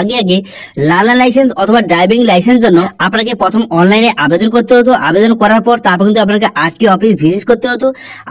আগে আগে learner licence অথবা ড্রাইভিং লাইসেন্স জন্য আপনাকে প্রথম অনলাইনে আবেদন করতে হতো। আবেদন করার পর তারপর কিন্তু আপনাকে আরটিও অফিস ভিজিট করতে হতো।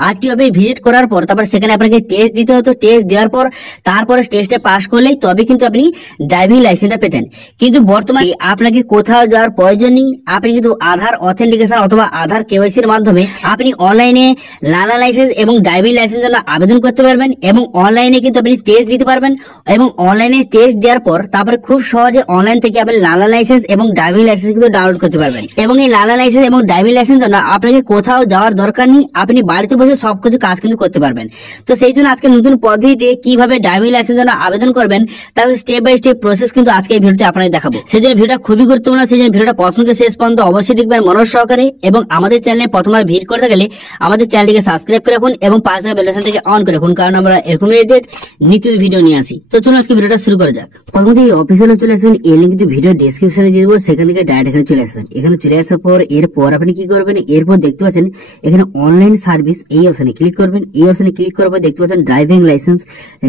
আরটিও অফিস ভিজিট করার পর তারপর সেখানে আপনাকে টেস্ট দিতে হতো। টেস্ট দেওয়ার পর তারপরে টেস্টে পাস করলেই তবে কিন্তু আপনি ড্রাইভিং লাইসেন্সটা পেতেন। কিন্তু বর্তমানে আপনাকে কোথাও যাওয়ার প্রয়োজন নেই। আপনি কিন্তু আধার অথেন্টিকেশন অথবা আধার কেওয়াইসির মাধ্যমে আপনি অনলাইনে লার্নার লাইসেন্স এবং ড্রাইভিং লাইসেন্স জন্য আবেদন করতে পারবেন এবং অনলাইনে কিন্তু আপনি টেস্ট দিতে পারবেন এবং অনলাইনে টেস্ট দেওয়ার পর তারপরে খুব সহজে অনলাইন থেকে আপনি লার্নার লাইসেন্স এবং ড্রাইভিং লাইসেন্স কিন্তু ডাউনলোড করতে পারবেন। এবং এই লার্নার লাইসেন্স এবং ড্রাইভিং লাইসেন্স জন্য আপনাকে কোথাও যাওয়ার দরকার নেই। আপনি বাড়িতে বসে সবকিছু কাজ কিন্তু করতে পারবেন। তো সেই জন্য আজকে নতুন পদ্ধতিতে কিভাবে ড্রাইভিং লাইসেন্স জন্য আবেদন করবেন তার স্টেপ বাই স্টেপ প্রসেস কিন্তু আজকে এই ভিডিওতে আপনাদের দেখাবো। সেই জন্য ভিডিওটা খুবই গুরুত্বপূর্ণ। সেই জন্য ভিডিওটা প্রথম থেকে শেষ পর্যন্ত অবশ্যই দেখবেন মনোযোগ সহকারে এবং আমাদের চ্যানেলে প্রথমবার ভিজিট করতে গেলে আমাদের চ্যানেলটিকে সাবস্ক্রাইব করে রাখুন এবং পাশে থাকা বেল আইকনটিকে অন করে রাখুন, কারণ আমরা এরকম রিলেটেড নিত্য ভিডিও নিয়ে আসি। তো চলুন আজকে ভিডিওটা শুরু করা যাক। প্রথমত এই অফিসিয়ালে চলে আসবেন, এই লিংক কিন্তু ভিডিও ডেসক্রিপশনে দিয়ে দেবো, সেখান থেকে ডাইরেক্ট এখানে চলে আসবেন। এখানে চলে আসার পর এরপর আপনি কি করবেন, এরপর দেখতে পাচ্ছেন এখানে অনলাইন সার্ভিস এই অপশনে ক্লিক করবেন। এই অপশনে ক্লিক করার পর দেখতে পাচ্ছেন ড্রাইভিং লাইসেন্স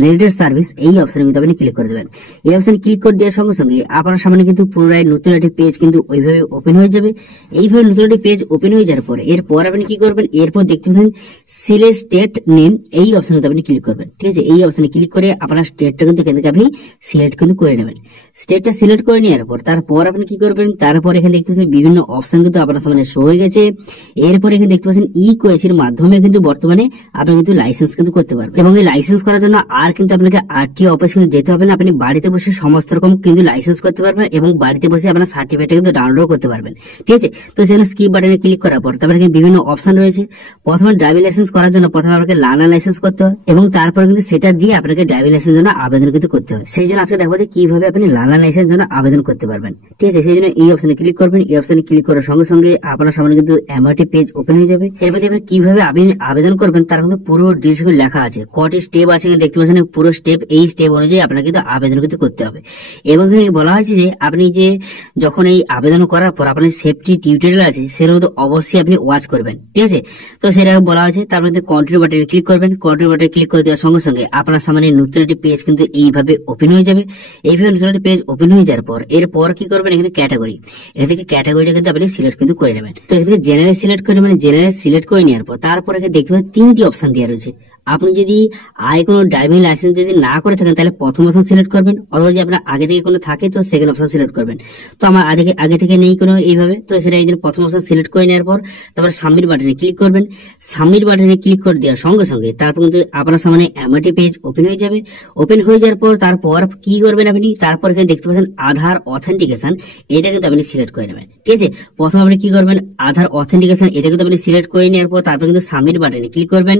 রিলেটেড সার্ভিস এই অপশনে কিন্তু আপনি ক্লিক করে দেবেন। এই অপশনে ক্লিক করে দেওয়ার সঙ্গে সঙ্গে আপনার সামনে কিন্তু পুনরায় নতুন একটি পেজ কিন্তু ওইভাবে ওপেন হয়ে যাবে। এইভাবে নতুন একটি পেজ ওপেন হয়ে যাওয়ার পর এরপর আপনি কি করবেন, এরপর দেখতে পাচ্ছেন সিলেক্ট স্টেট নেম এই অপশনে আপনি ক্লিক করবেন। ঠিক আছে, এই অপশনে ক্লিক করে আপনার স্টেটটা কিন্তু এখান থেকে আপনি সিলেক্ট কিন্তু করে নেবেন। স্টেটটা সিলেক্ট করে নেওয়ার পর তারপর আপনি কি করবেন, তারপর এখানে দেখতে পাচ্ছেন বিভিন্ন অপশন কিন্তু আপনার সামনে শো হয়ে গেছে। এরপর এখানে দেখতে পাচ্ছেন ই কোয়েসির মাধ্যমে কিন্তু বর্তমানে আপনি কিন্তু লাইসেন্স কিন্তু করতে পারবেন। এবং এই লাইসেন্স করার জন্য আর কিন্তু আপনাকে আরটিও অফিস কিন্তু যেতে হবে না। আপনি বাড়িতে বসে সমস্ত রকম কিন্তু লাইসেন্স করতে পারবেন এবং বাড়িতে বসে আপনার সার্টিফিকেট কিন্তু ডাউনলোড করতে পারবেন। ঠিক আছে, তো সেখানে স্কিপ বাটনে ক্লিক করার পর তারপরে বিভিন্ন অপশন রয়েছে। প্রথমে ড্রাইভিং লাইসেন্স করার জন্য প্রথমে আপনাকে লার্নার লাইসেন্স করতে হয় এবং তারপরে কিন্তু সেটা দিয়ে আপনাকে ড্রাইভিং লাইসেন্স জন্য আবেদন কিন্তু করতে হয়। সেই জন্য আজকে দেখবো যে কিভাবে আপনি লার্নার লাইসেন্স জন্য আবেদন করতে পারবেন। ঠিক আছে, সেই জন্য এই অপশনে ক্লিক করবেন। এই অপশনে ক্লিক করার সঙ্গে সঙ্গে আপনার সামনে কিন্তু এমআরটি পেজ ওপেন হয়ে যাবে। এরপর আপনি কিভাবে আবেদন করবেন তার কিন্তু পুরো ডিটেইলস লেখা আছে, কটি স্টেপ আছে দেখতে পাচ্ছেন। পুরো স্টেপ এই স্টেপ অনুযায়ী আপনাকে কিন্তু আবেদন কিন্তু করতে হবে। এবং বলা হয়েছে যে আপনি যে যখন এই আবেদন করার পর আপনার সেফটি টিউটোরিয়াল আছে সেটা কিন্তু অবশ্যই আপনি ওয়াচ করবেন। ঠিক আছে, তো সেটা বলা হয়েছে। তারপরে কন্টিনিউ বাটনে ক্লিক করবেন। কন্টিনিউ বাটনে ক্লিক করে দেওয়ার সঙ্গে সঙ্গে আপনার সামনে নতুন একটি পেজ কিন্তু এইভাবে ওপেন হয়ে যাবে। এইভাবে নতুন একটি পেজ ওপেন হয়ে যাওয়ার পর এরপর কি করবেন, এখানে ক্যাটাগরি, এখান থেকে ক্যাটাগরিটা কিন্তু আপনি সিলেক্ট কিন্তু করে নেবেন। তো এখান থেকে জেনারেল সিলেক্ট করে নেবেন। জেনারেল সিলেক্ট করে নেওয়ার পর তারপর এখানে দেখতে পাবেন তিনটি অপশন দেওয়া রয়েছে। আপনি যদি আগে কোনো ড্রাইভিং লাইসেন্স যদি না করে থাকেন তাহলে প্রথম অপশন সিলেক্ট করবেন, অথবা যদি আপনার আগে থেকে কোনো থাকে তো সেকেন্ড অপশন সিলেক্ট করবেন। তো আমার আগে থেকে নেই কোনো এইভাবে, তো সেটা এই প্রথম অপশন সিলেক্ট করে নেওয়ার পর তারপর সাবমিট বাটনে ক্লিক করবেন। সাবমিট বাটনে ক্লিক করে দেওয়ার সঙ্গে সঙ্গে তারপর কিন্তু আপনার সামনে এমআরটি পেজ ওপেন হয়ে যাবে। ওপেন হয়ে যাওয়ার পর তারপর কি করবেন আপনি, তারপর এখানে দেখতে পাচ্ছেন আধার অথেন্টিকেশন, এটা কিন্তু আপনি সিলেক্ট করে নেবেন। ঠিক আছে, প্রথমে আপনি কি করবেন, আধার অথেন্টিকেশন এটা কিন্তু আপনি সিলেক্ট করে নেওয়ার পর তারপর কিন্তু সাবমিট বাটনে ক্লিক করবেন।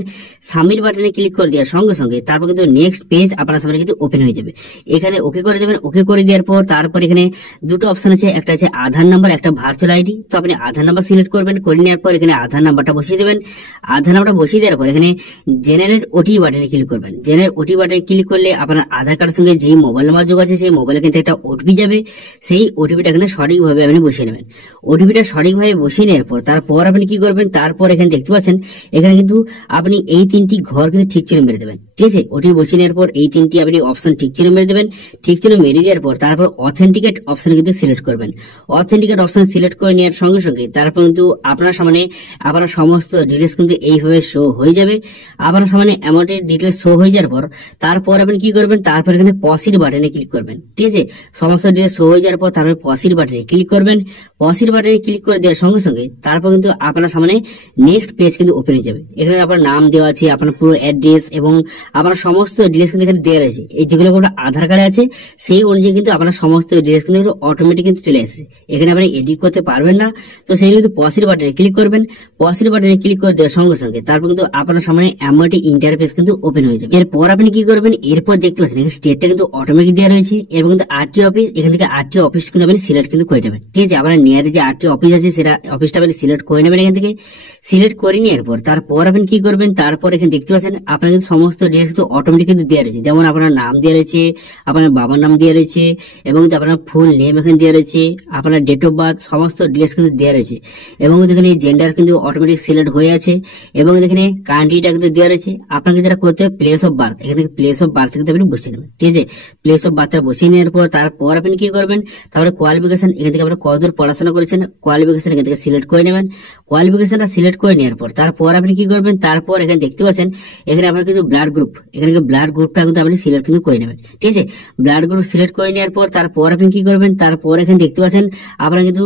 সাবমিট বাটনে ক্লিক করে দেওয়ার সঙ্গে সঙ্গে তারপর কিন্তু নেক্সট পেজ আপনার সামনে কিন্তু ওপেন হয়ে যাবে। এখানে ওকে করে দেবেন। ওকে করে দেওয়ার পর তারপর এখানে দুটো অপশন আছে, একটা আছে আধার নাম্বার, একটা ভার্চুয়াল আইডি। তো আপনি আধার নাম্বার সিলেক্ট করবেন। করে নেওয়ার পর এখানে আধার নাম্বারটা বসিয়ে দেবেন। আধার নাম্বারটা বসিয়ে দেওয়ার পর এখানে জেনারেট ওটিপি বাটনে ক্লিক করবেন। জেনারেট ওটিপি বাটনে ক্লিক করলে আপনার আধার কার্ডের সঙ্গে যেই মোবাইল নাম্বার যোগ আছে সেই মোবাইলে কিন্তু একটা ওটিপি যাবে। সেই ওটিপিটা এখানে সঠিকভাবে আপনি বসিয়ে নেবেন। ওটিপিটা সঠিকভাবে বসিয়ে নেওয়ার পর তারপর আপনি কি করবেন, তারপর এখানে দেখতে পাচ্ছেন এখানে কিন্তু আপনি এই তিনটি ঘর কিন্তু ঠিক চিহ্ন মেরে দেবেন। ঠিক আছে, ওটিপি বসিয়ে নেওয়ার পর এই তিনটি আপনি অপশন ঠিক চিহ্ন মেরে দেবেন। ঠিক চিহ্ন মেরে দেওয়ার পর তারপর অথেন্টিকেট অপশন কিন্তু সিলেক্ট করবেন। অথেন্টিকেট অপশন সিলেক্ট করে নেওয়ার সঙ্গে সঙ্গে তারপর কিন্তু আপনার সামনে আপনার সমস্ত ডিটেলস কিন্তু এইভাবে শো হয়ে যাবে। আপনার সামনে অ্যামাউন্টের ডিটেলস শো হয়ে যাওয়ার পর তারপর আপনি কি করবেন, তারপর এখানে পসিড বাটনে ক্লিক করবেন। ঠিক আছে, সমস্ত ডিটেলস শো হয়ে যাওয়ার পর তারপর পসিড বাটনে ক্লিক করবেন। পসিড বাটনে ক্লিক করে দেওয়ার সঙ্গে সঙ্গে তারপর কিন্তু আপনার সামনে নেক্সট পেজ কিন্তু ওপেন হয়ে যাবে। এখানে আপনার নাম দেওয়া আছে, আপনার পুরো অ্যাড্রেস এবং আপনার সমস্ত ডিটেলস কিন্তু এখানে দেওয়া রয়েছে। এই যেগুলো আপনার আধার কার্ডে আছে সেই অনুযায়ী কিন্তু আপনার সমস্ত ডিটেলস কিন্তু অটোমেটিক কিন্তু চলে আসছে। এখানে আপনি এডিট করতে পারবেন না। তো সেই কিন্তু পসিড বাটনে ক্লিক করবেন। পসিড বাটনে ক্লিক করে দেওয়ার সঙ্গে সঙ্গে তারপর কিন্তু আপনার সামনে এমআরটি ইন্টারফেস কিন্তু ওপেন হয়ে যাবে। এরপর আপনি কি করবেন, এরপর দেখতে পাচ্ছেন এখানে স্টেটটা কিন্তু অটোমেটিক দেওয়া রয়েছে এবং কিন্তু আরটিও অফিস, এখান থেকে আরটিও অফিস কিন্তু আপনি সিলেক্ট কিন্তু করে নেবেন। ঠিক আছে, আপনার নিয়ারে যে আরটিও অফিস আছে সেটা অফিসটা আপনি সিলেক্ট করে নেবেন। এখান থেকে সিলেক্ট করে নেওয়ার পর তারপর আপনি কি করবেন, তারপর এখানে দেখতে পাচ্ছেন পাচ্ছেন আপনার কিন্তু সমস্ত ডিটেলস কিন্তু অটোমেটিক কিন্তু দেওয়া রয়েছে, যেমন আপনার নাম দেওয়া রয়েছে, আপনার বাবার নাম দেওয়া রয়েছে, এবং আপনার ফুল নেম এখানে দেওয়া রয়েছে, আপনার ডেট অফ বার্থ সমস্ত ডিটেলস কিন্তু দেওয়া রয়েছে, এবং এখানে জেন্ডার কিন্তু অটোমেটিক সিলেক্ট হয়ে আছে, এবং এখানে কান্ট্রিটা কিন্তু দেওয়া রয়েছে। আপনাকে যেটা করতে হবে প্লেস অফ বার্থ, এখানে প্লেস অফ বার্থ কিন্তু আপনি বসিয়ে নেবেন, ঠিক আছে। প্লেস অফ বার্থটা বসিয়ে নেওয়ার পর তারপর আপনি কি করবেন, তারপরে কোয়ালিফিকেশন এখান থেকে আপনার কতদূর পড়াশোনা করেছেন কোয়ালিফিকেশন এখান থেকে সিলেক্ট করে নেবেন। কোয়ালিফিকেশনটা সিলেক্ট করে নেওয়ার পর তারপর আপনি কি করবেন, তারপর এখানে দেখতে পাচ্ছেন এখানে আপনার কিন্তু ব্লাড গ্রুপ, এখানে ব্লাড গ্রুপটা কিন্তু আপনি সিলেক্ট কিন্তু করে নেবেন, ঠিক আছে। ব্লাড গ্রুপ সিলেক্ট করে নেওয়ার পর তারপর আপনি কি করবেন, তারপর এখানে দেখতে পাচ্ছেন আপনার কিন্তু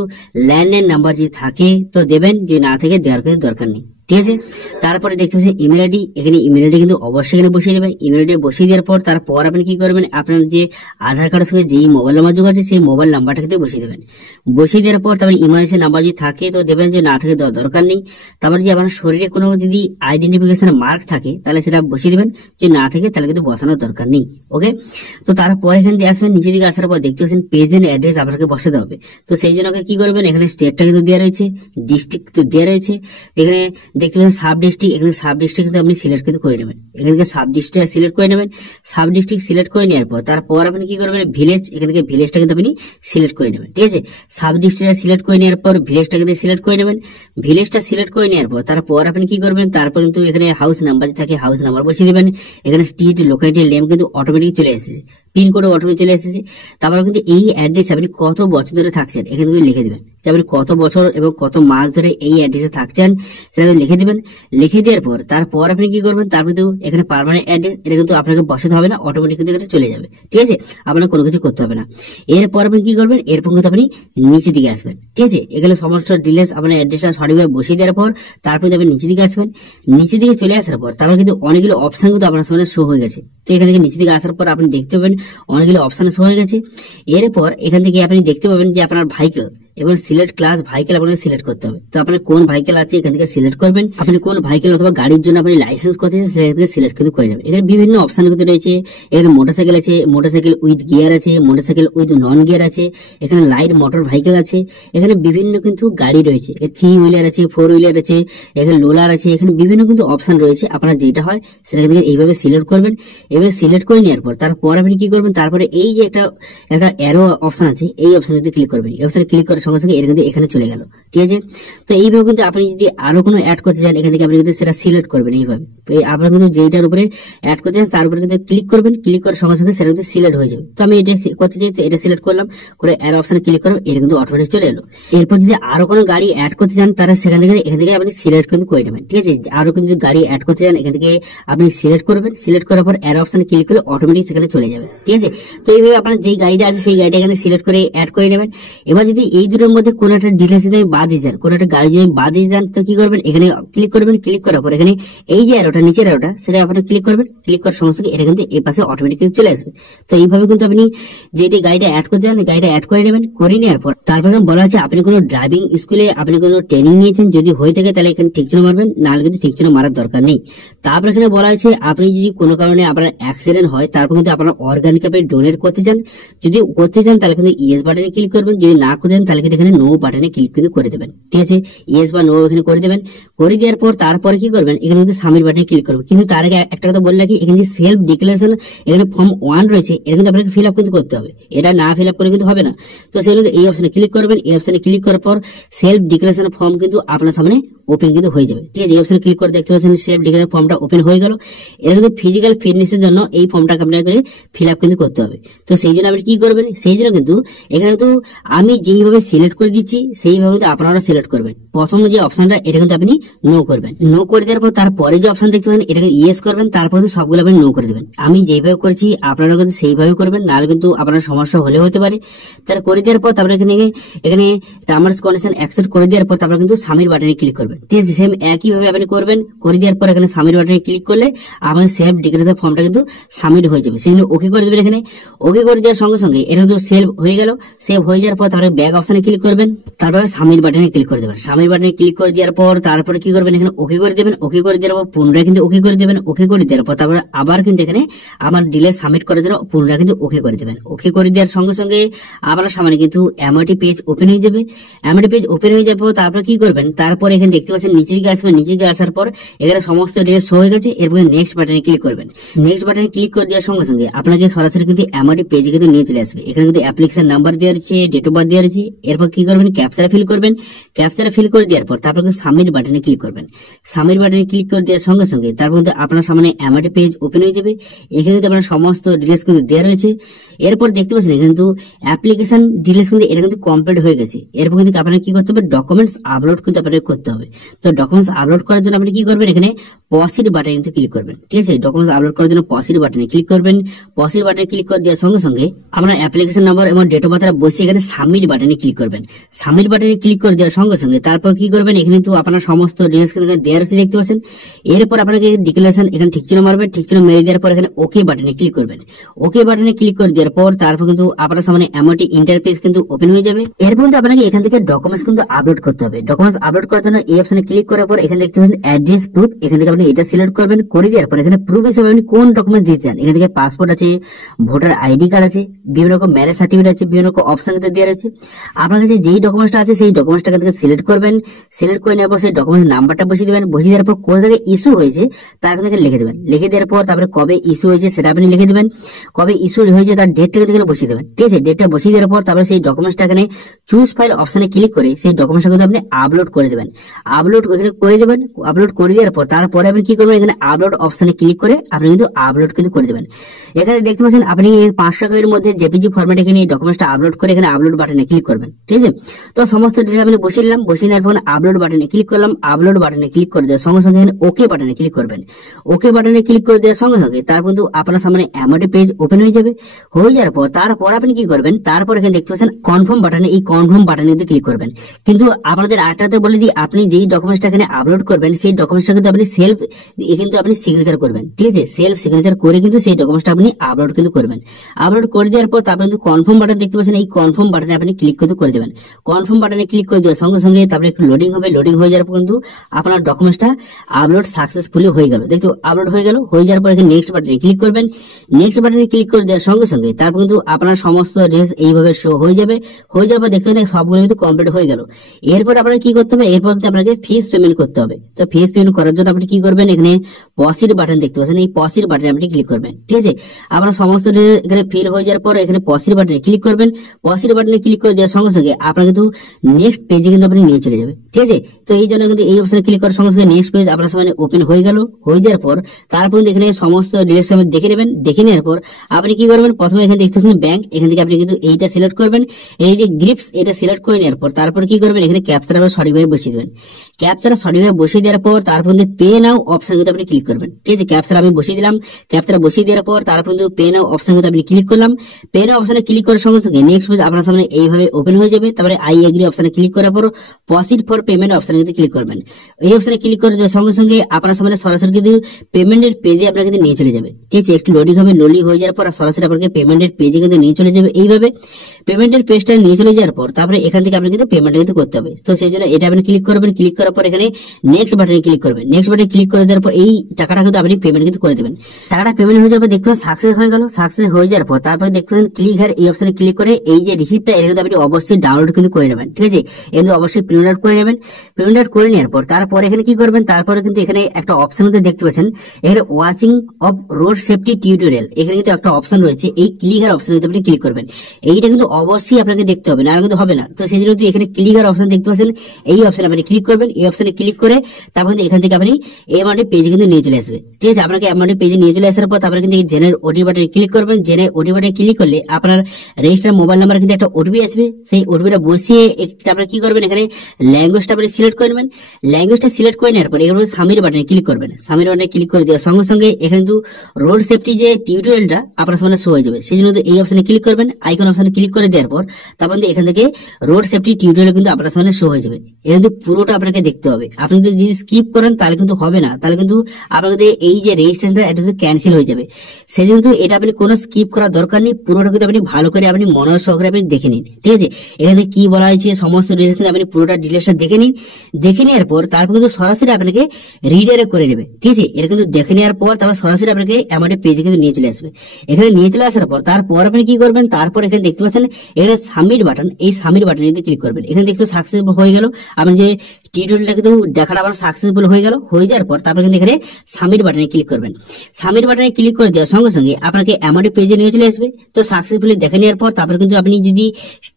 ল্যান্ডলাইন নাম্বার যদি থাকে তো দেবেন, যে না থেকে দেওয়ার কিন্তু দরকার নেই, ঠিক আছে। তারপরে দেখতে পাচ্ছেন ইমেল আইডি, এখানে ইমেল আইডি কিন্তু অবশ্যই এখানে বসিয়ে দেবেন। ইমেল আইডি বসিয়ে দেওয়ার পর তারপর আপনি কি করবেন, আপনার যে আধার কার্ডের সঙ্গে যেই মোবাইল নাম্বার যোগ আছে সেই মোবাইল নাম্বারটা কিন্তু বসিয়ে দেবেন। বসিয়ে দেওয়ার পর তারপরে ইমার্জেন্সি নাম্বার যদি থাকে তো দেবেন, যে না থাকে দেওয়ার দরকার নেই। তারপরে যে আপনার শরীরে কোনো যদি আইডেন্টিফিকেশন মার্ক থাকে তাহলে সেটা বসিয়ে দেবেন, যে না থাকে তাহলে কিন্তু বসানোর দরকার নেই, ওকে। তো তারপর এখানে দিয়ে আসবেন, নিচের দিকে আসার পর দেখতে পাচ্ছেন পেজ এন্ড অ্যাড্রেস আপনাকে বসাতে হবে। তো সেই জন্য কি করবেন, এখানে স্টেটটা কিন্তু দেওয়া রয়েছে, ডিস্ট্রিক্ট দেওয়া রয়েছে, এখানে দেখতে পাচ্ছেন সাব ডিস্ট্রিক্ট, এখানে সাব ডিস্ট্রিক্ট আপনি সিলেক্ট কিন্তু করে নেবেন, এখান থেকে সাব ডিস্ট্রিক্ট সিলেক্ট করে নেবেন। সাব ডিস্ট্রিক্ট সিলেক্ট করে নেওয়ার পর তারপর আপনি কি করবেন, ভিলেজ, এখান থেকে ভিলেজটা কিন্তু আপনি সিলেক্ট করে নেবেন, ঠিক আছে। সাব ডিস্ট্রিক্ট সিলেক্ট করে নেওয়ার পর ভিলেজটা কিন্তু সিলেক্ট করে নেবেন। ভিলেজটা সিলেক্ট করে নেওয়ার পর তারপর আপনি কি করবেন, তারপর কিন্তু এখানে হাউস নাম্বার থাকে হাউস নাম্বার বসিয়ে দেবেন। এখানে স্ট্রিট লোকালিটি নেম কিন্তু অটোমেটিক চলে এসেছে, পিনকোড অটোমেটিক চলে এসেছে। তারপর কিন্তু এই অ্যাড্রেস আপনি কত বছর ধরে থাকছেন এখানে কিন্তু লিখে দেবেন, যে আপনি কত বছর এবং কত মাস ধরে এই অ্যাড্রেসে থাকছেন সেটা লিখে দেবেন। লিখে দেওয়ার পর তারপর আপনি কি করবেন, তারপর কিন্তু এখানে পার্মানেন্ট অ্যাড্রেস, এটা কিন্তু আপনাকে বসাতে হবে না, অটোমেটিক কিন্তু এটা চলে যাবে, ঠিক আছে। আপনার কোনো কিছু করতে হবে না। এরপর আপনি কি করবেন, এরপর কিন্তু আপনি নিচের দিকে আসবেন, ঠিক আছে। এগুলো সমস্ত ডিটেলস আপনার অ্যাড্রেসটা সঠিকভাবে বসিয়ে দেওয়ার পর তারপর আপনি নিচের দিকে আসবেন। নিচের দিকে চলে আসার পর তারপর কিন্তু অনেকগুলো অপশন কিন্তু আপনার সামনে শো হয়ে গেছে। তো এখান থেকে নিচের দিকে আসার পর আপনি দেখতে পাবেন অনেকগুলো অপশন শো হয়ে গেছে। এরপর এখান থেকে আপনি দেখতে পাবেন যে আপনার ভাইকেল এবং সিলেক্ট ক্লাস ভাইকেল আপনাকে সিলেক্ট করতে হবে। তো আপনার কোন ভাইকেল আছে এখান থেকে সিলেক্ট করবেন, আপনি কোন ভাইকেল অথবা গাড়ির জন্য আপনি লাইসেন্স করতেছেন সেখান থেকে সিলেক্ট কিন্তু করে নেবেন। এখানে বিভিন্ন অপশন কিন্তু রয়েছে, এখানে মোটরসাইকেল আছে, মোটরসাইকেল উইথ গিয়ার আছে, মোটরসাইকেল উইথ নন গিয়ার আছে, এখানে লাইট মোটর ভাইকেল আছে, এখানে বিভিন্ন কিন্তু গাড়ি রয়েছে, 3 হুইলার আছে, 4 হুইলার আছে, এখানে লোলার আছে, এখানে বিভিন্ন কিন্তু অপশন রয়েছে। আপনার যেটা হয় সেটা থেকে এইভাবে সিলেক্ট করবেন। এভাবে সিলেক্ট করে নেওয়ার পর তারপর আপনি কি করবেন, তারপরে এই যে একটা অ্যারো অপশন আছে এই অপশনে ক্লিক করবেন। এই অপশনে ক্লিক করার সঙ্গে সঙ্গে এর কিন্তু এখানে চলে গেল, ঠিক আছে। তো এইভাবে কিন্তু আপনি যদি আরো কোনো অ্যাড করতে চান এখান থেকে আপনি কিন্তু সেটা সিলেক্ট করবেন এইভাবে। তো আপনার কিন্তু যেটার উপরে অ্যাড করতে চান তার উপরে কিন্তু ক্লিক করবেন, ক্লিক করার সঙ্গে সঙ্গে সেটা কিন্তু সিলেক্ট হয়ে যাবে। তো আমি এটা করতে চাই, তো এটা সিলেক্ট করলাম, করে অ্যারো অপশনে ক্লিক করলাম, এটা কিন্তু অটোমেটিক চলে এলো। এরপর যদি আরো কোনো গাড়ি অ্যাড করতে চান তারা সেখান থেকে এখান থেকে আপনি সিলেক্ট কিন্তু করে নেবেন, ঠিক আছে। আরো কিন্তু গাড়ি অ্যাড করতে চান এখান থেকে আপনি সিলেক্ট করবেন, সিলেক্ট করার পর অ্যারো অপশনে ক্লিক করে অটোমেটিক সেখানে চলে যাবে, ঠিক আছে। তো এইভাবে আপনার যেই গাড়িটা আছে সেই গাড়িটা এখানে সিলেক্ট করে অ্যাড করে নেবেন। এবার যদি এই দুটোর মধ্যে কোনো একটা ডিটেলস যদি বাদ দিয়ে যান, কোনো একটা গাড়ি যদি বাদ দিয়ে যান তো কি করবেন, এখানে ক্লিক করবেন, ক্লিক করার পর এখানে এই যে অ্যারোটা নিচের অ্যারোটা সেটা আপনি ক্লিক করবেন, ক্লিক করার সঙ্গে সঙ্গে এটা কিন্তু এই পাশে অটোমেটিক চলে আসবে। তো এইভাবে কিন্তু আপনি যেটি গাড়িটা অ্যাড করতে চান গাড়িটা অ্যাড করে নেবেন। করে নেওয়ার পর তারপরে বলা হচ্ছে আপনি কোনো ড্রাইভিং স্কুলে আপনি কোনো ট্রেনিং নিয়েছেন, যদি হয়ে থাকে তাহলে এখানে ঠিক চিহ্ন মারবেন, নাহলে কিন্তু ঠিক চিহ্ন মারার দরকার নেই। তারপর এখানে বলা হয়েছে আপনি যদি কোনো কারণে আপনার অ্যাক্সিডেন্ট হয় তারপর কিন্তু আপনার অর্গানিক আপনি ডোনেট করতে চান, যদি করতে চান তাহলে কিন্তু ইয়েস বাটনে ক্লিক করবেন, যদি না করতে চান তাহলে কিন্তু এখানে নো বাটনে ক্লিক কিন্তু করে দেবেন, ঠিক আছে। ইয়েস বা নো এখানে করে দেবেন। করে দেওয়ার পর তারপরে কি করবেন, এখানে কিন্তু সাবমিট বাটনে ক্লিক করবেন। কিন্তু তার আগে একটা কথা বলে রাখি, এখানে যে সেলফ ডিক্লারেশন এখানে ফর্ম 1 রয়েছে এটা কিন্তু আপনাকে ফিল আপ কিন্তু করতে হবে, এটা না ফিল আপ করে কিন্তু হবে না। তো সেগুলো এই অপশনে ক্লিক করবেন। এই অপশনে ক্লিক করার পর সেলফ ডিক্লারেশন ফর্ম কিন্তু আপনার সামনে ওপেন কিন্তু হয়ে যাবে, ঠিক আছে। এই অপশনে ক্লিক করে দেখতে পাচ্ছেন সেলফ ডিক্লারেশন ফর্মটা ওপেন হয়ে গেল। এটা কিন্তু ফিজিক্যাল ফিটনেসের জন্য এই ফর্মটাকে আপনাকে ফিল আপ কিন্তু করতে হবে। তো সেই জন্য আপনি কি করবেন, সেই জন্য কিন্তু এখানে কিন্তু আমি যেইভাবে সিলেক্ট করে দিচ্ছি সেইভাবে কিন্তু আপনারা সিলেক্ট করবেন। প্রথম যে অপশনটা এটা কিন্তু আপনি নো করবেন, নো করে দেওয়ার পর তারপরে যে অপশন দেখতে পাবেন এটাকে ইয়েস করবেন, তারপর সবগুলো আপনি নো করে দেবেন। আমি যেইভাবে করেছি আপনারা কিন্তু সেইভাবে করবেন, নাহলে কিন্তু আপনার সমস্যা হলে হতে পারে। তাহলে করে দেওয়ার পর তারপরে এখানে টার্মস কন্ডিশন অ্যাকসেপ্ট করে দেওয়ার পর তারপরে কিন্তু সাবমিট বাটনে ক্লিক করবেন, ঠিক আছে। সেম একইভাবে আপনি করবেন। করে দেওয়ার পর এখানে সাবমিট বাটনে ক্লিক করলে আমাদের সেলফ ডিক্লারেশন ফর্মটা কিন্তু সাবমিট হয়ে যাবে। সেখানে ওকে করে দেবেন। এখানে ওকে করে দেওয়ার সঙ্গে সঙ্গে এটা কিন্তু সেভ হয়ে গেল। সেভ হয়ে যাওয়ার পর তারপরে ব্যাক অপশনে ক্লিক করবেন, তারপরে সাবমিট বাটনে ক্লিক করে দেবেন। সাবমিট বাটনে ক্লিক করে দেওয়ার পর তারপরে কি করবেন, এখানে ওকে করে দেবেন। ওকে করে দেওয়ার পর পুনরায় কিন্তু ওকে করে দেবেন। ওকে করে দেওয়ার পর তারপরে আবার কিন্তু এখানে আমার ডিলে সাবমিট করার জন্য পুনরায় কিন্তু ওকে করে দেবেন। ওকে করে দেওয়ার সঙ্গে সঙ্গে আপনার সামনে কিন্তু এমআরটি পেজ ওপেন হয়ে যাবে। এমআরটি পেজ ওপেন হয়ে যাবে তারপর কি করবেন, তারপর এখানে দেখতে দেখতে পাচ্ছেন নিচের দিকে আসবেন, নিচের দিকে আসার পর এখানে সমস্ত ডিটেলস শো হয়ে গেছে। এরপর নেক্সট বাটনে ক্লিক করবেন। নেক্সট বাটনে ক্লিক করে দেওয়ার সঙ্গে সঙ্গে আপনাকে সরাসরি কিন্তু এমআরটি পেজে কিন্তু নিয়ে চলে আসবে। এখানে কিন্তু অ্যাপ্লিকেশন নাম্বার দেওয়া রয়েছে, ডেট অফ বার্থ দেওয়া রয়েছে। এরপর কি করবেন, ক্যাপচারা ফিল করবেন। ক্যাপচারা ফিল করে দেওয়ার পর তারপর কিন্তু সাবমিট বাটনে ক্লিক করবেন। সাবমিট বাটনে ক্লিক করে দেওয়ার সঙ্গে সঙ্গে তারপর কিন্তু আপনার সামনে এমআরটি পেজ ওপেন হয়ে যাবে। এখানে কিন্তু আপনার সমস্ত ডিটেলস কিন্তু দেওয়া রয়েছে। এরপর দেখতে পাচ্ছেন কিন্তু অ্যাপ্লিকেশন ডিটেলস কিন্তু এটা কিন্তু কমপ্লিট হয়ে গেছে। এরপর কিন্তু আপনাকে কি করতে হবে, ডকুমেন্টস আপলোড কিন্তু আপনাকে করতে হবে। তো ডকুমেন্টস আপলোড করার জন্য আপনি কি করবেন, এখানে পসিড বাটনে কিন্তু ক্লিক করবেন। ঠিক আছে, ডকুমেন্টস আপলোড করার জন্য পসিড বাটনে ক্লিক করবেন। পসিড বাটনে ক্লিক করে দেওয়ার সঙ্গে সঙ্গে আপনার অ্যাপ্লিকেশন নাম্বার এবং ডেট অফ বার্থ বসে এখানে সাবমিট বাটনে ক্লিক করবেন। সাবমিট বাটনে ক্লিক করে দেওয়ার সঙ্গে সঙ্গে তারপর কি করবেন, এখানে কিন্তু আপনার সমস্ত ডিটেলস কিন্তু দেওয়া রয়েছে দেখতে পাচ্ছেন। এরপর আপনাকে ডিক্লারেশন এখানে ঠিক চিহ্ন মারবেন। ঠিক চিহ্ন মেরে দেওয়ার পর এখানে ওকে বাটনে ক্লিক করবেন। ওকে বাটনে ক্লিক করে দেওয়ার পর তারপর কিন্তু আপনার সামনে এমআরটি ইন্টারফেস কিন্তু ওপেন হয়ে যাবে। এরপর কিন্তু আপনাকে এখান থেকে ডকুমেন্টস কিন্তু আপলোড করতে হবে। ডকুমেন্টস আপলোড করার জন্য এই অপশনে ক্লিক করার পর এখানে দেখতে পাচ্ছেন অ্যাড্রেস প্রুফ। এখান থেকে আপনি এটা সিলেক্ট করবেন। করে দেওয়ার পর এখানে প্রুফ হিসেবে আপনি কোন ডকুমেন্ট দিতে চান, এখান থেকে পাসপোর্ট আছে, ভোটার আইডি কার্ড আছে, বিভিন্ন রকম ম্যারেজ সার্টিফিকেট আছে, বিভিন্ন রকম অপশন কিন্তু দেওয়া রয়েছে। আপনার কাছে যেই ডকুমেন্টসটা আছে সেই ডকুমেন্টসটাকে থেকে সিলেক্ট করবেন। সিলেক্ট করে নেওয়ার পর সেই ডকুমেন্টস নাম্বারটা বসিয়ে দেবেন। বসিয়ে দেওয়ার পর কোথা থেকে ইস্যু হয়েছে তার এখান থেকে লিখে দেবেন। লিখে দেওয়ার পর তারপরে কবে ইস্যু হয়েছে সেটা আপনি লিখে দেবেন। কবে ইস্যু হয়েছে তার ডেটটা এখানে বসিয়ে দেবেন। ঠিক আছে, ডেটটা বসিয়ে দেওয়ার পর তারপরে সেই ডকুমেন্টসটা এখানে চুজ ফাইল অপশনে ক্লিক করে সেই ডকুমেন্টসটা কিন্তু আপনি আপলোড করে দেবেন। আপলোড এখানে করে দেবেন। আপলোড করে দেওয়ার পর তারপরে আপনি কি করবেন, এখানে আপলোড অপশনে ক্লিক করে আপনি কিন্তু আপলোড কিন্তু করে দেবেন। এখানে দেখতে পাচ্ছেন আপনি 500 টাকার মধ্যে জেপিজি ফরম্যাটে এখানে এই ডকুমেন্টসটা আপলোড করে এখানে আপলোড বাটনে ক্লিক করবেন। ঠিক আছে, তো সমস্ত ডিটেইলস আমি বসিয়ে নিলাম। বসিয়ে নেওয়ার পর আপলোড বাটনে ক্লিক করলাম। আপলোড বাটনে ক্লিক করে দেওয়ার সঙ্গে সঙ্গে এখানে ওকে বাটনে ক্লিক করবেন। ওকে বাটনে ক্লিক করে দেওয়ার সঙ্গে সঙ্গে তারপর কিন্তু আপনার সামনে এমআরটি পেজ ওপেন হয়ে যাবে। হয়ে যাওয়ার পর তারপর আপনি কি করবেন, তারপর এখানে দেখতে পাচ্ছেন কনফার্ম বাটনে, এই কনফার্ম বাটনে ক্লিক করবেন। কিন্তু আপনাদের আরেকটাতে বলে দিই, আপনি যেই ডকুমেন্টসটা এখানে আপলোড করবেন সেই ডকুমেন্টসটা কিন্তু আপনি সেলফ কিন্তু আপনি সিগনেচার করবেন। ঠিক আছে, সেলফ সিগনেচার করে কিন্তু সেই ডকুমেন্টসটা আপনি আপলোড কিন্তু করবেন। আপলোড করে দেওয়ার পর তারপর কিন্তু কনফার্ম বাটন দেখতে পাচ্ছেন, এই কনফার্ম বাটনে আপনি ক্লিক কিন্তু করে দেবেন। কনফার্ম বাটনে ক্লিক করে দেওয়ার সঙ্গে সঙ্গে তারপরে একটু লোডিং হবে। লোডিং হয়ে যাওয়ার পর কিন্তু আপনার ডকুমেন্টসটা আপলোড সাকসেসফুলি হয়ে গেল। দেখতে আপলোড হয়ে গেল। হয়ে যাওয়ার পর এখানে নেক্সট বাটনে ক্লিক করবেন। নেক্সট বাটনে ক্লিক করে দেওয়ার সঙ্গে সঙ্গে তারপর কিন্তু আপনার সমস্ত ডিটেইলস এইভাবে শো হয়ে যাবে। হয়ে যাওয়ার পর দেখতে পাচ্ছেন সবগুলো কিন্তু কমপ্লিট হয়ে গেল। এরপর আপনাকে কি করতে হবে, এরপর আপনাকে ফিস পেমেন্ট করতে হবে। তো ফিস পেমেন্ট করার জন্য আপনি কি করবেন, এখানে পসিড বাটন দেখতে পাচ্ছেন, এই পসিড বাটনে আপনি ক্লিক করবেন। ঠিক আছে, আপনার সমস্ত এখানে ফিল হয়ে যাওয়ার পর এখানে পসিড বাটনে ক্লিক করবেন। পসিড বাটনে ক্লিক করে দেওয়ার সঙ্গে সঙ্গে আপনার কিন্তু নেক্সট পেজে কিন্তু আপনি নিয়ে চলে যাবে। ঠিক আছে, তো এই জন্য কিন্তু এই অপশনে ক্লিক করার সঙ্গে সঙ্গে নেক্সট পেজ আপনার সামনে ওপেন হয়ে গেল। হয়ে যাওয়ার পর তারপর এখানে সমস্ত ডিটেইলস আপনি দেখে নেবেন। দেখে নেওয়ার পর আপনি কি করবেন, প্রথমে এখানে দেখতে পাচ্ছেন ব্যাংক, এখান থেকে আপনি কিন্তু এইটা সিলেক্ট করবেন। এই যে গ্রিপস এটা সিলেক্ট করে নেওয়ার পর তারপর কি করবেন, এখানে ক্যাপচারা সঠিকভাবে বসিয়ে দেবেন। ক্যাপচারা সঠিকভাবে বসিয়ে দেওয়ার পর তারপর পে নাও অপশন কিন্তু আপনি ক্লিক করবেন। ঠিক আছে, ক্যাপচারা আমি বসিয়ে দিলাম। ক্যাপচারা বসিয়ে দেওয়ার পর তারপর পে নাও অপশন কিন্তু আপনি ক্লিক করলাম। পে নাও অপশনে ক্লিক করার সঙ্গে সঙ্গে নেক্সট পেজ আপনার সামনে এইভাবে ওপেন হয়ে যাবে। তারপরে আই এগ্রি অপশনে ক্লিক করার পর প্রসিড ফর পেমেন্ট অপশনে কিন্তু ক্লিক করবেন। এই অপশনে ক্লিক করে দেওয়ার সঙ্গে সঙ্গে আপনার সামনে সরাসরি কিন্তু পেমেন্টের পেজে আপনার কিন্তু নিয়ে চলে যাবে। ঠিক আছে, একটু লোডিং হবে। লোডিং হয়ে যাওয়ার পর সরাসরি আপনাকে পেমেন্টের পেজে কিন্তু নিয়ে চলে যাবে। এইভাবে পেমেন্টের পেজটা নিয়ে চলে যাওয়ার পর তারপরে এখান থেকে আপনি কিন্তু পেমেন্ট কিন্তু করতে হবে। তো সেই জন্য এটা আপনি ক্লিক করবেন। ক্লিক করার পর এখানে নেক্সট বাটনে ক্লিক করবেন। নেক্সট বাটনে ক্লিক করে দেওয়ার পর এই টাকাটা কিন্তু আপনি পেমেন্ট কিন্তু করে দেবেন। টাকাটা পেমেন্ট হয়ে যাওয়ার পর দেখবেন সাকসেস হয়ে গেল। সাকসেস হয়ে যাওয়ার পর তারপরে দেখবেন ক্লিক হিয়ার এই অপশনে ক্লিক করে এই যে রিসিপ্টটা এটা কিন্তু আপনি অবশ্যই ডাউনলোড কিন্তু করে নেবেন। ঠিক আছে, কিন্তু অবশ্যই প্রিন্ট আউট করে নেবেন। প্রিন্ট আউট করে নেওয়ার পর তারপরে এখানে কি করবেন, তারপরে কিন্তু এখানে একটা অপশন দেখতে পাচ্ছেন, এখানে watching of road safety tutorial, এখানে কিন্তু একটা অপশন রয়েছে। এই ক্লিক হিয়ার অপশনে আপনি ক্লিক করবেন। এইটা কিন্তু অবশ্যই আপনাকে দেখতে হবে, না কিন্তু হবে না। তো সেই জন্য এখানে ক্লিক হিয়ার অপশন দেখতে পাচ্ছেন, এই অপশনে আপনি ক্লিক করবেন। এই অপশনে ক্লিক করে তারপর এখান থেকে আপনি এমআরটি পেজে কিন্তু নিয়ে চলে আসবে। ঠিক আছে, আপনাকে এমআরটি পেজে নিয়ে চলে আসার পর তারপরে কিন্তু এই জেনারেল ওটিপি বাটনে ক্লিক করবেন। জেনারেল ওটিপি বাটনে ক্লিক করলে আপনার রেজিস্টার মোবাইল নাম্বার কিন্তু একটা ওটিপি আসবে। সেই ওটিপিটা বসিয়ে তারপরে কি করবেন, এখানে ল্যাঙ্গুয়েজটা আপনি সিলেক্ট করে নেবেন। ল্যাঙ্গুয়েজটা সিলেক্ট করে নেওয়ার পর এখানে সাবমিট বাটনে ক্লিক করবেন। সাবমিট বাটনে ক্লিক করে দেওয়ার সঙ্গে সঙ্গে এখানে কিন্তু রোড সেফটি যে টিউটোরিয়ালটা আপনার সামনে শো হয়ে যাবে। সেই জন্য এই অপশনে ক্লিক করবেন। আইকন অপশনে ক্লিক করে দেওয়ার পর তারপর এখান থেকে রোড সেফটি টিউটোরিয়াল কিন্তু আপনার সামনে শো হয়ে যাবে। এটা কিন্তু পুরোটা আপনাকে দেখতে হবে। আপনি যদি স্কিপ করেন তাহলে কিন্তু হবে না, তাহলে কিন্তু আপনাদের এই যে রেজিস্ট্রেশনটা এটা কিন্তু ক্যান্সেল হয়ে যাবে। সেই জন্য এটা আপনি কোনো স্কিপ করার দরকার নেই। পুরোটা কিন্তু আপনি ভালো করে আপনি মনোযোগ সহকারে আপনি দেখে নিন। ঠিক আছে, এখানে কি বলা হয়েছে সমস্ত ডিটেইলস আপনি পুরোটা ডিটেইলসটা দেখে নিন। দেখে নেওয়ার পর তারপর কিন্তু সরাসরি আপনাকে রিডাইরেক্ট করে নেবে। ঠিক আছে, এটা কিন্তু দেখে নেওয়ার পর তারপর সরাসরি আপনাকে আমাদের পেজে কিন্তু নিয়ে চলে আসবে। এখানে নিয়ে চলে আসার পর তারপর আপনি কি করবেন, তারপর এখানে দেখতে পাচ্ছেন এখানে সাবমিট বাটন, এই সাবমিট বাটনে যদি ক্লিক করবেন এখানে দেখতে সাকসেসফুল হয়ে গেল। আপনি যে টিউটোরিয়ালটা কিন্তু দেখাটা আপনার সাকসেসফুল হয়ে গেল। হয়ে যাওয়ার পর তারপর কিন্তু এখানে সাবমিট বাটনে ক্লিক করবেন। সাবমিট বাটনে ক্লিক করে দেওয়ার সঙ্গে সঙ্গে আপনাকে এমনটি পেজে নিয়ে চলে আসবে। তো সাকসেসফুলি দেখে নেওয়ার পর তারপর কিন্তু আপনি যদি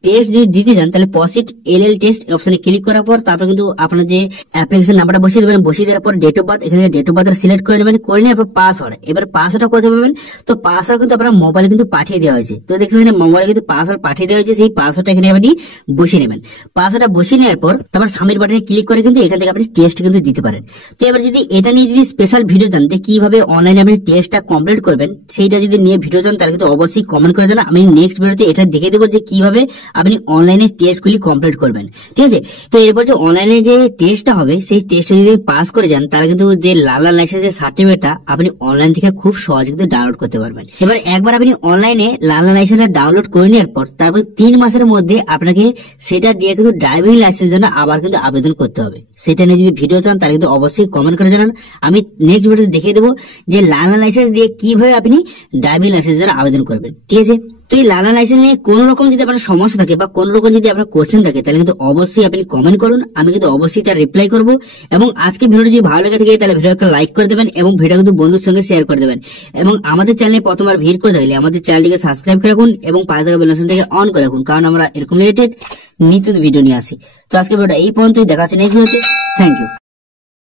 টেস্ট যদি দিতে চান তাহলে প্রসিড এলএল টেস্ট অপশনে ক্লিক করার পর তারপর কিন্তু আপনার যে অ্যাপ্লিকেশন নাম্বারটা বসিয়ে দেবেন, বসিয়ে দেওয়ার পর ডেট অফ বার্থ, এখানে ডেট অফ বার্থ সিলেক্ট করে নেবেন, করে নেওয়ার পর পাসওয়ার্ড। এবার পাসওয়ার্ডটা কোথায় পাবেন? তো পাসওয়ার্ড কিন্তু আপনার মোবাইলে কিন্তু পাঠিয়ে দেওয়া হয়েছে। তো দেখছেন এখানে মোবাইলে কিন্তু পাসওয়ার্ড পাঠিয়ে দেওয়া হয়েছে, সেই পাসওয়ার্ডটা এখানে আপনি বসিয়ে নেবেন। পাসওয়ার্ডটা বসিয়ে নেওয়ার পর তারপর সাবমিট বাটনে ক্লিক করে কিন্তু এখান থেকে আপনি টেস্ট কিন্তু দিতে পারেন। তো এবার যদি এটা নিয়ে যদি স্পেশাল ভিডিও জানতে কিভাবে অনলাইনে আপনি টেস্টটা কমপ্লিট করবেন সেইটা যদি নিয়ে ভিডিও জান তাহলে কিন্তু অবশ্যই কমেন্ট করে জানান। আমি নেক্সট ভিডিওতে এটা দেখে দেবো যে কিভাবে আপনি অনলাইনে টেস্টগুলি কমপ্লিট করবেন, ঠিক আছে। তো এরপর যে অনলাইনে যে টেস্টটা হবে সেই টেস্টে যদি পাস করে যান তাহলে কিন্তু যে লালা লাইসেন্সের সার্টিফিকেটটা আপনি অনলাইন থেকে খুব সহজে কিন্তু ডাউনলোড করতে পারবেন। এবার একবার আপনি অনলাইনে লালা লাইসেন্সটা ডাউনলোড করে নেওয়ার পর তারপর 3 মাসের মধ্যে আপনাকে সেটা দিয়ে কিন্তু ড্রাইভিং লাইসেন্সের জন্য আবার কিন্তু আবেদন করতে হবে। সেটা নিয়ে যদি ভিডিও চান তাহলে কিন্তু অবশ্যই কমেন্ট করে জানান। আমি নেক্সট ভিডিওতে দেখিয়ে দেবো যে লালা লাইসেন্স দিয়ে কিভাবে আপনি ড্রাইভিং লাইসেন্সের জন্য আবেদন করবেন, ঠিক আছে। তো এই লালা লাইসেন্স নিয়ে কোন রকম যদি আপনার সমস্যা থাকে বা কোন রকম যদি আপনার কোশ্চেন থাকে তাহলে কিন্তু অবশ্যই আপনি কমেন্ট করুন, আমি কিন্তু অবশ্যই তার রিপ্লাই করব। এবং আজকে ভিডিওটি যদি ভালো লেগে থাকে তাহলে ভিডিওকে লাইক করে দেবেন এবং ভিডিও কিন্তু বন্ধুর সঙ্গে শেয়ার করে দেবেন। এবং আমাদের চ্যানেলে প্রথমবার ভিড় করে থাকলে আমাদের চ্যানেলটিকে সাবস্ক্রাইব করে রাখুন এবং পাশে থাকা বেল আইকনটিকে অন করে রাখুন, কারণ আমরা এরকম রিলেটেড নিত্য ভিডিও নিয়ে আসি। তো আজকে ভিডিওটা এই পর্যন্তই, দেখা হচ্ছে নেক্সট ভিডিওতে। Thank you.